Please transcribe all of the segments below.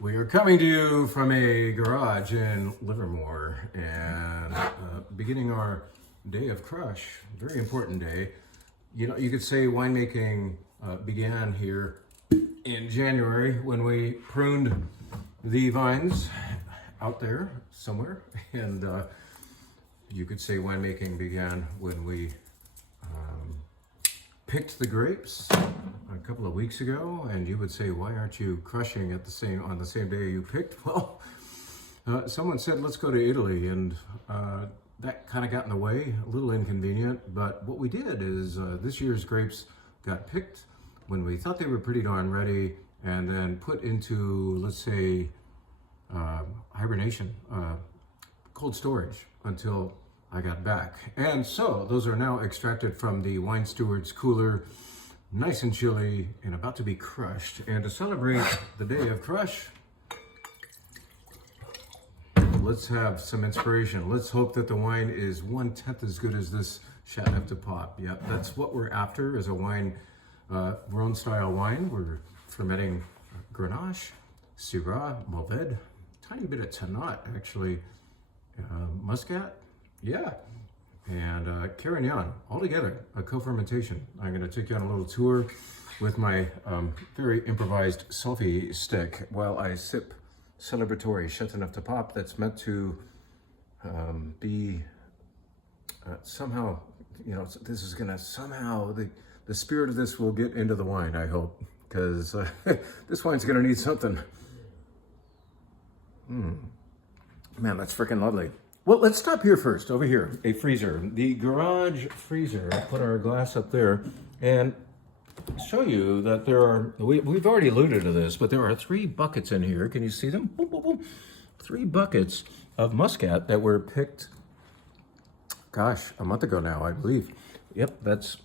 We are coming to you from a garage in Livermore and beginning our day of crush. Very important day. You know, you could say winemaking began here in January when we pruned the vines out there somewhere, and you could say winemaking began when we picked the grapes a couple of weeks ago, and you would say, why aren't you crushing at on the same day you picked? Well, someone said, let's go to Italy, and that kind of got in the way, a little inconvenient. But what we did is this year's grapes got picked when we thought they were pretty darn ready, and then put into, let's say, hibernation, cold storage until I got back. And so those are now extracted from the wine steward's cooler, nice and chilly and about to be crushed. And to celebrate the day of crush, let's have some inspiration. Let's hope that the wine is 1/10 as good as this Chateauneuf de Pape. Yep, that's what we're after, is a wine, Rhone style wine. We're fermenting Grenache, Syrah, Mourvèdre, tiny bit of Tannat actually, Muscat. Yeah, and Carignan, all together, a co-fermentation. I'm going to take you on a little tour with my very improvised selfie stick while I sip celebratory Chateauneuf de Pape that's meant to be somehow, you know, this is going to somehow, the spirit of this will get into the wine, I hope, because this wine's going to need something. Man, that's freaking lovely. Well, let's stop here first, over here, a freezer. The garage freezer. I'll put our glass up there and show you that there are, we've already alluded to this, but there are 3 buckets in here. Can you see them? Boom, boom, boom. 3 buckets of Muscat that were picked, gosh, a month ago now, I believe. Yep, that's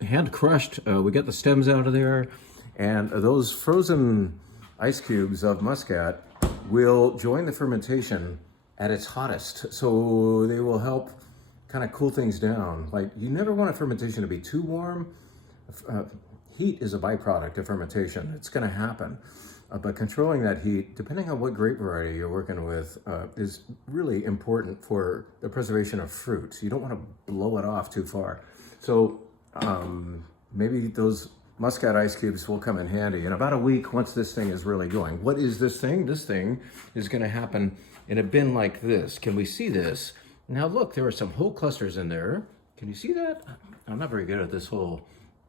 hand crushed. We got the stems out of there, and those frozen ice cubes of Muscat will join the fermentation at its hottest, so they will help kind of cool things down. Like, you never want a fermentation to be too warm. Heat is a byproduct of fermentation. It's going to happen, but controlling that heat, depending on what grape variety you're working with, is really important for the preservation of fruit. You don't want to blow it off too far. So maybe those Muscat ice cubes will come in handy in about a week once this thing is really going. What is this thing? This thing is going to happen in a bin like this. Can we see this? Now look, there are some whole clusters in there. Can you see that? I'm not very good at this whole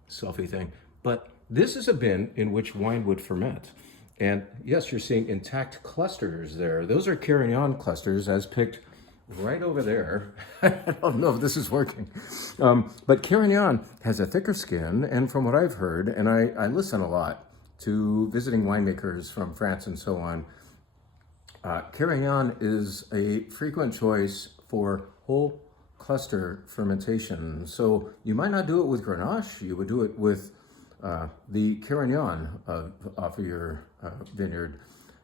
selfie thing, but this is a bin in which wine would ferment. And yes, you're seeing intact clusters there. Those are Carignan clusters as picked right over there. I don't know if this is working. But Carignan has a thicker skin, and from what I've heard, and I listen a lot to visiting winemakers from France and so on, Carignan is a frequent choice for whole cluster fermentation. So you might not do it with Grenache, you would do it with the Carignan off of your vineyard,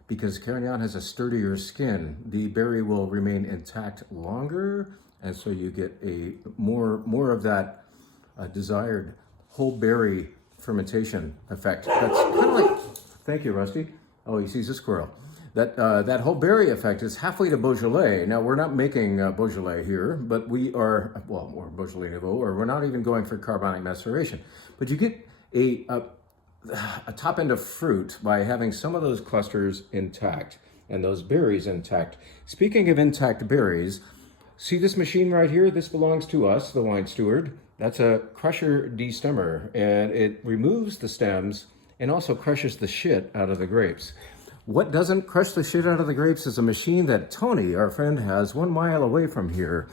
because Carignan has a sturdier skin. The berry will remain intact longer, and so you get a more of that desired whole berry fermentation effect. That's kind of like, thank you, Rusty. Oh, he sees a squirrel. That whole berry effect is halfway to Beaujolais. Now, we're not making Beaujolais here, but we are, well, or Beaujolais Nouveau, or we're not even going for carbonic maceration. But you get a top end of fruit by having some of those clusters intact and those berries intact. Speaking of intact berries, see this machine right here? This belongs to us, the wine steward. That's a crusher destemmer, and it removes the stems and also crushes the shit out of the grapes. What doesn't crush the shit out of the grapes is a machine that Tony, our friend, has 1 mile away from here.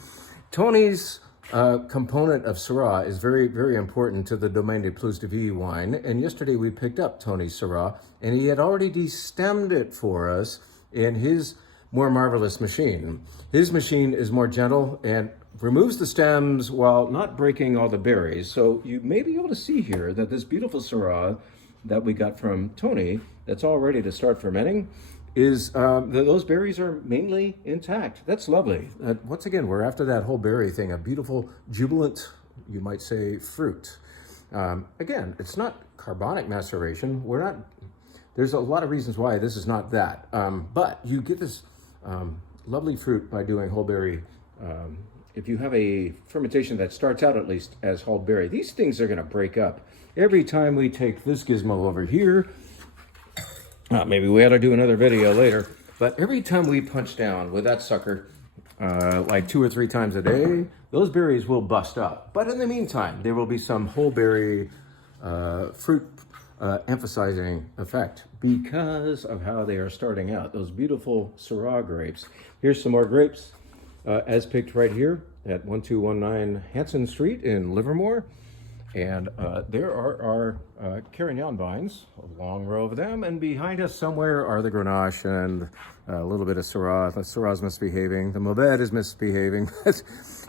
Tony's component of Syrah is very, very important to the Domaine de Plus-de-Vie wine. And yesterday we picked up Tony's Syrah, and he had already destemmed it for us in his more marvelous machine. His machine is more gentle and removes the stems while not breaking all the berries. So you may be able to see here that this beautiful Syrah that we got from Tony, that's all ready to start fermenting, is those berries are mainly intact. That's lovely. Once again, we're after that whole berry thing, a beautiful, jubilant, you might say, fruit. Again, it's not carbonic maceration. there's a lot of reasons why this is not that. But you get this lovely fruit by doing whole berry. If you have a fermentation that starts out at least as whole berry, these things are going to break up. Every time we take this gizmo over here, maybe we ought to do another video later, but every time we punch down with that sucker, like 2 or 3 times a day, those berries will bust up. But in the meantime, there will be some whole berry fruit emphasizing effect because of how they are starting out. Those beautiful Syrah grapes. Here's some more grapes as picked right here at 1219 Hanson Street in Livermore. And there are our Carignan vines, a long row of them, and behind us somewhere are the Grenache and a little bit of Syrah. The Syrah's misbehaving, the Mauvais is misbehaving.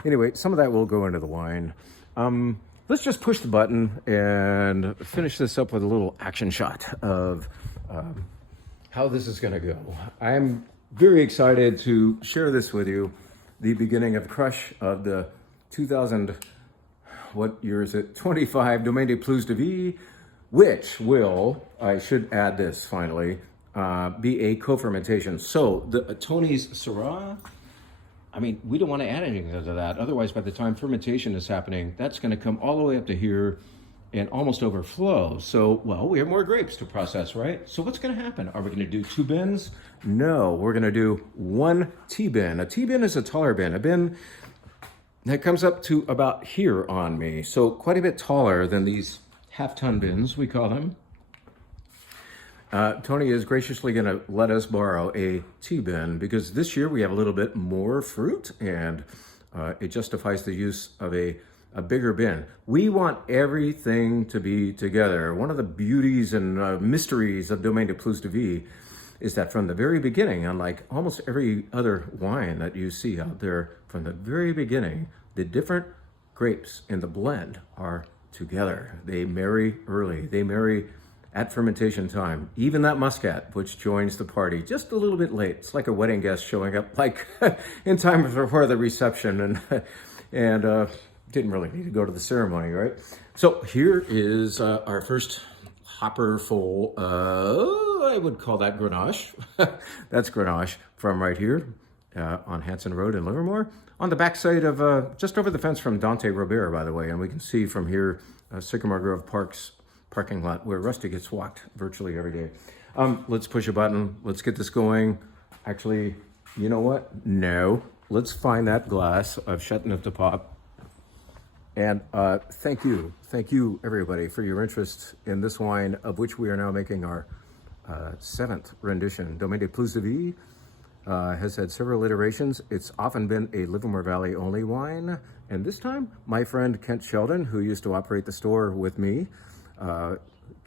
Anyway, some of that will go into the wine. Let's just push the button and finish this up with a little action shot of how this is going to go. I'm very excited to share this with you, the beginning of crush of the 2000, what year is it? 25 Domaine de Plus-de-Vie, which will, I should add this finally, be a co-fermentation. So the Tony's Syrah, I mean, we don't want to add anything to that. Otherwise, by the time fermentation is happening, that's going to come all the way up to here and almost overflow. So, well, we have more grapes to process, right? So what's going to happen? Are we going to do 2 bins? No, we're going to do 1 T-bin. A T-bin is a taller bin, a bin that comes up to about here on me. So quite a bit taller than these half-ton bins, we call them. Tony is graciously going to let us borrow a T-bin because this year we have a little bit more fruit and it justifies the use of a bigger bin. We want everything to be together. One of the beauties and mysteries of Domaine de Plus-de-Vie is that from the very beginning, unlike almost every other wine that you see out there, from the very beginning, the different grapes in the blend are together. They marry early. They marry at fermentation time. Even that Muscat, which joins the party just a little bit late. It's like a wedding guest showing up like in time for the reception and didn't really need to go to the ceremony, right? So here is our first hopper full, I would call that Grenache. That's Grenache from right here on Hanson Road in Livermore. On the backside of, just over the fence from Dante Robert, by the way, and we can see from here Sycamore Grove Park's parking lot where Rusty gets walked virtually every day. Let's push a button. Let's get this going. Actually, you know what? No. Let's find that glass. I've shut it to pop. And thank you everybody for your interest in this wine, of which we are now making our 7th rendition. Domaine de Plus-de-Vie has had several iterations. It's often been a Livermore Valley only wine. And this time, my friend Kent Sheldon, who used to operate the store with me,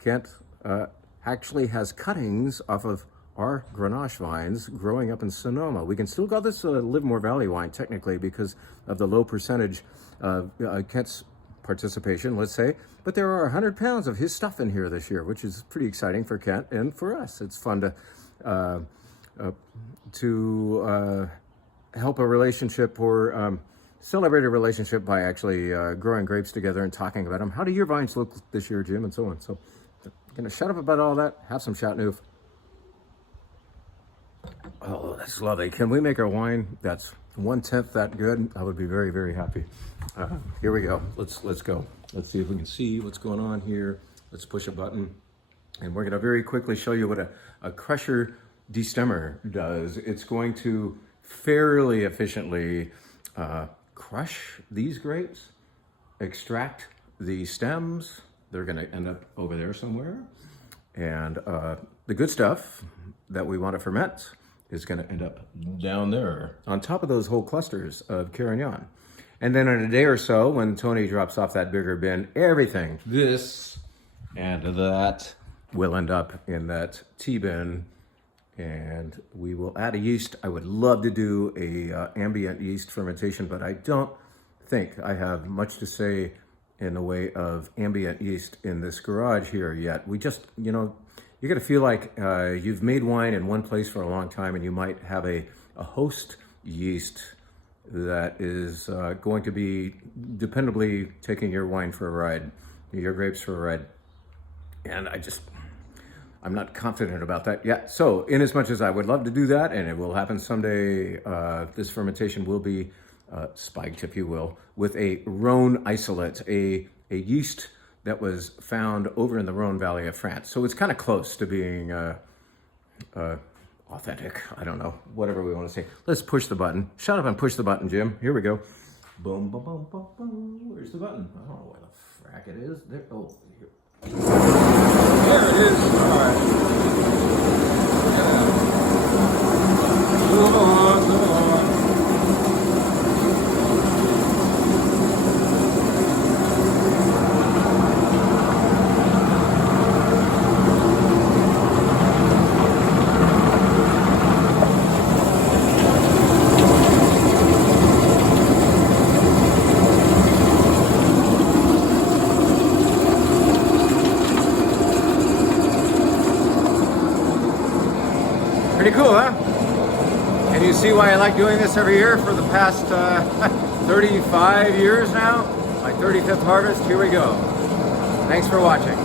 Kent actually has cuttings off of our Grenache vines growing up in Sonoma. We can still call this a Livermore Valley wine technically because of the low percentage of Kent's participation, let's say. But there are 100 pounds of his stuff in here this year, which is pretty exciting for Kent and for us. It's fun to help a relationship or celebrate a relationship by actually growing grapes together and talking about them. How do your vines look this year, Jim, and so on. So I'm gonna shut up about all that, have some Chateauneuf. Oh, that's lovely. Can we make our wine that's 1/10 that good? I would be very, very happy. Here we go. Let's go. Let's see if we can see what's going on here. Let's push a button. And we're gonna very quickly show you what a crusher destemmer does. It's going to fairly efficiently crush these grapes, extract the stems. They're gonna end up over there somewhere. And the good stuff that we want to ferment is going to end up down there on top of those whole clusters of Carignan. And then in a day or so, when Tony drops off that bigger bin, everything, this and that, will end up in that T-bin. And we will add a yeast. I would love to do a ambient yeast fermentation, but I don't think I have much to say in the way of ambient yeast in this garage here yet. We just, you know, you're gonna feel like you've made wine in one place for a long time and you might have a host yeast that is going to be dependably taking your wine for a ride, your grapes for a ride. And I'm not confident about that yet. So in as much as I would love to do that, and it will happen someday, this fermentation will be spiked, if you will, with a Rhone isolate, a yeast that was found over in the Rhone Valley of France. So it's kind of close to being authentic. I don't know, whatever we want to say. Let's push the button. Shut up and push the button, Jim. Here we go. Boom, boom, boom, boom, boom. Where's the button? I don't know where the frack it is. There. Oh, here. There it is. All right. Yeah. Move on, move on. Pretty cool, huh? And you see why I like doing this every year for the past 35 years now? My 35th harvest, here we go. Thanks for watching.